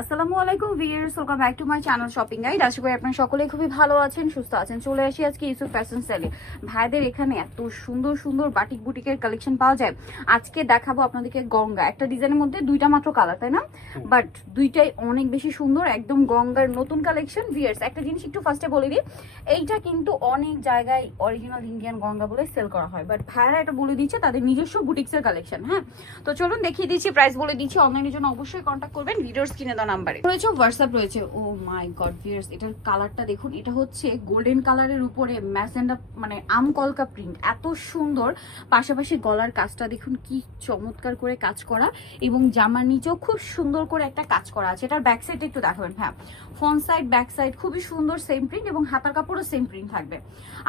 আসসালামু আলাইকুম viewers, welcome back to my channel shopping guide. আশা করি আপনারা সকলেই খুবই ভালো আছেন, সুস্থ আছেন। চলে আসি আজকে ইউসুফ ফ্যাশন সেলে। ভাইদের এখানে এত সুন্দর সুন্দর বাটিক বুটিকের কালেকশন পাওয়া যায়। আজকে দেখাবো আপনাদেরকে গঙ্গা, একটা ডিজাইনের মধ্যে দুইটা মাত্র কালার, তাই না? বাট দুইটাই অনেক বেশি সুন্দর, একদম গঙ্গার নতুন কালেকশন। ভিউয়ার্স, একটা জিনিস একটু ফার্স্টে বলে দিই, এইটা কিন্তু অনেক জায়গায় অরিজিনাল ইন্ডিয়ান গঙ্গা বলে সেল করা হয়, বাট ভাইরা এটা বলে দিচ্ছে তাদের নিজস্ব বুটিক্সের কালেকশন। হ্যাঁ, তো চলুন দেখিয়ে দিচ্ছি, প্রাইস বলে দিচ্ছি। অনলাইনের জন্য অবশ্যই কন্ট্যাক্ট করবেন, ভিডিওর স্ক্রিনে দেওয়া নাম্বারে রয়েছে, হোয়াটসঅ্যাপ রয়েছে। ও মাই গড ভিউয়ার্স, এটার কালারটা দেখুন, এটা হচ্ছে গোল্ডেন কালারের উপরে ম্যাজেন্ডা মানে আম কলকা প্রিন্ট, এত সুন্দর। পাশাপাশি গলার কাজটা দেখুন কি চমৎকার করে কাজ করা, এবং জামার নিচেও খুব সুন্দর করে একটা কাজ করা আছে। এটার ব্যাক সাইড একটু দেখাবেন। হ্যাঁ, ফ্রন্ট সাইড ব্যাক সাইড খুবই সুন্দর সেম প্রিন্ট, এবং হাতার কাপড়ও সেম প্রিন্ট থাকবে।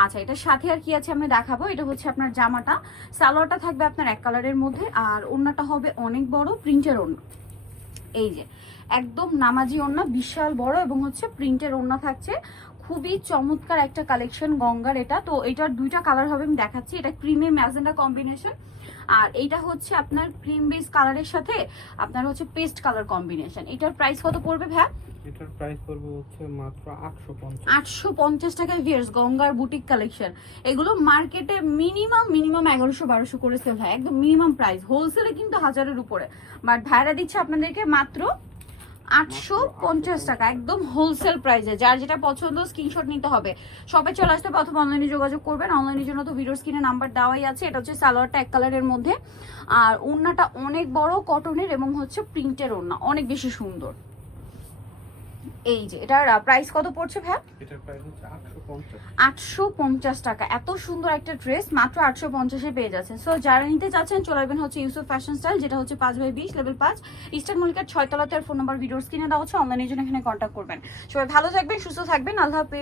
আচ্ছা, এটার সাথে আর কি আছে আমরা দেখাবো। এটা হচ্ছে আপনার জামাটা, সালোয়ারটা থাকবে আপনার এক কালারের মধ্যে, আর ওড়নাটা হবে অনেক বড় প্রিন্টের ওড়না। এই যে একদম নামাজি ওড়না, বিশাল বড়, এবং হচ্ছে প্রিন্টের ওড়না থাকছে। খুবই চমৎকার একটা কালেকশন গঙ্গার এটা। তো এটার দুইটা কালার হবে, আমি দেখাচ্ছি। এটা ক্রিমে ম্যাজেন্ডা কম্বিনেশন, আর এইটা হচ্ছে আপনার ক্রিম বেস কালারের সাথে আপনার হচ্ছে পেস্ট কালার কম্বিনেশন। এটার প্রাইস কত পড়বে ভাই? এটার প্রাইস পড়বে হচ্ছে মাত্র 850 850 টাকায়। ভিউয়ার্স, গঙ্গার বুটিক কালেকশন, এগুলো মার্কেটে মিনিমাম 1100-1200 করে সেল হয়, একদম মিনিমাম প্রাইস। হোলসেলে কিন্তু 1000-এর উপরে, বাট ভাইরা দিচ্ছে আপনাদেরকে মাত্র 850 টাকা, একদম হোলসেল প্রাইসে। যার যেটা পছন্দ স্ক্রিনশট নিতে হবে, সবাই চলে আসতে হবে অথবা অনলাইনে যোগাযোগ করবেন। অনলাইনের জন্য তো ভিডিওর স্ক্রিনে নাম্বার দেওয়াই আছে। এটা হচ্ছে সালোয়ারটা এক কালারের মধ্যে, আর ওড়নাটা অনেক বড় কটনের, এবং হচ্ছে প্রিন্টের ওড়না, অনেক বেশি সুন্দর। এই যে এটার প্রাইস কত পড়ছে ভাই? এটার প্রাইস হচ্ছে 850 850 টাকা। এত সুন্দর একটা ড্রেস মাত্র 850-এ পেয়ে যাচ্ছেন। সো যারা নিতে চাচ্ছেন চলে আসবেন হচ্ছে ইউসুফ ফ্যাশন স্টাইল, যেটা হচ্ছে 5/20 লেভেল 5 ইস্টার্ন মল্লিকার 6 তলাতে। আর ফোন নাম্বার ভিডিওর স্ক্রিনে দেওয়া হচ্ছে, অনলাইনের জন্য এখানে কন্ট্যাক্ট করবেন। সবাই ভালো থাকবেন, সুস্থ থাকবেন, আল্লাহ হাফেজ।